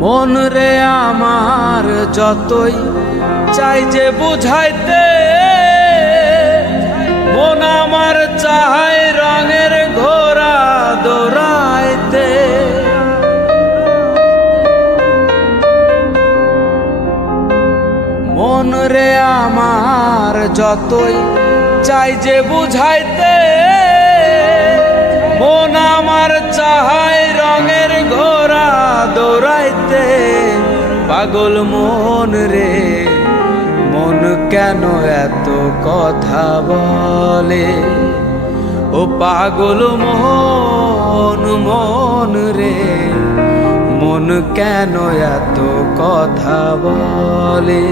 মন রে আমার যতই চাই যে বুঝাইতে, মন আমার চায় রঙের ঘোড়া দৌড়াইতে। মন রে আমার যতই চাই যে বুঝাইতে, মন আমার চায় রঙের ঘোড়া দৌড়াইতে। পাগল মন রে মন কেন এত কথা বলে, ও পাগল মন মন রে মন কেন এত কথা বলে।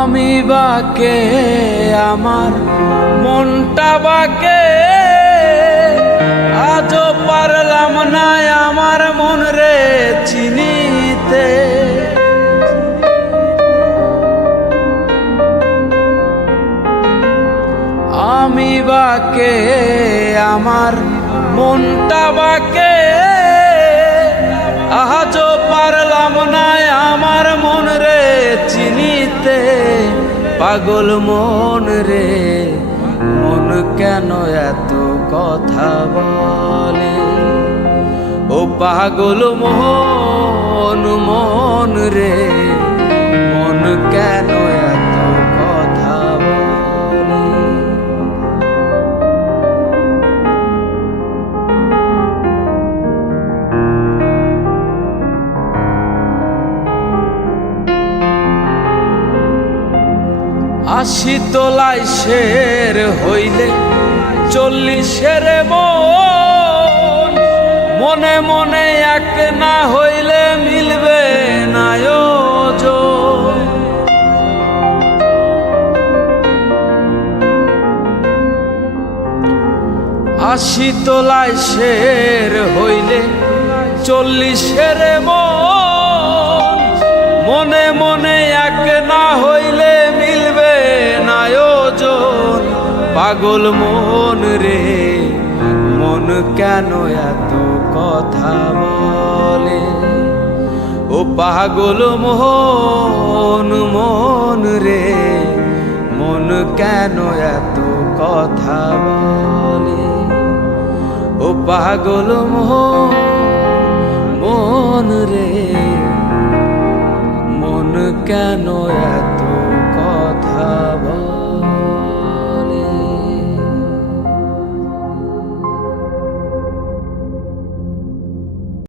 আমি বাকে আমার মনটা বাকে, আজও পারলাম না আমার মন রে চিনিতে। আমি বাকে আমার মনটা বাকে, আজও পারলাম না আমার মন রে চিনিতে। পাগল মন রে মন কেন এত কথা বলে, ও পাগল মন মন রে মন কেন এত কথা বলে। আশি তোলায় শের হইলে 40-এর মন, মনে মনে এক না হইলে মিলবে না ওজন। আশি তোলায় শের হইলে 40-এর মন, মনে মনে এক না হইলে মিলবে না ওজন। পাগল মন রে মন কেন এত কথা বলে, ও পাগল মন মন রে মন কেন এত কথা বলে, ও পাগল মন রে মন কেন এত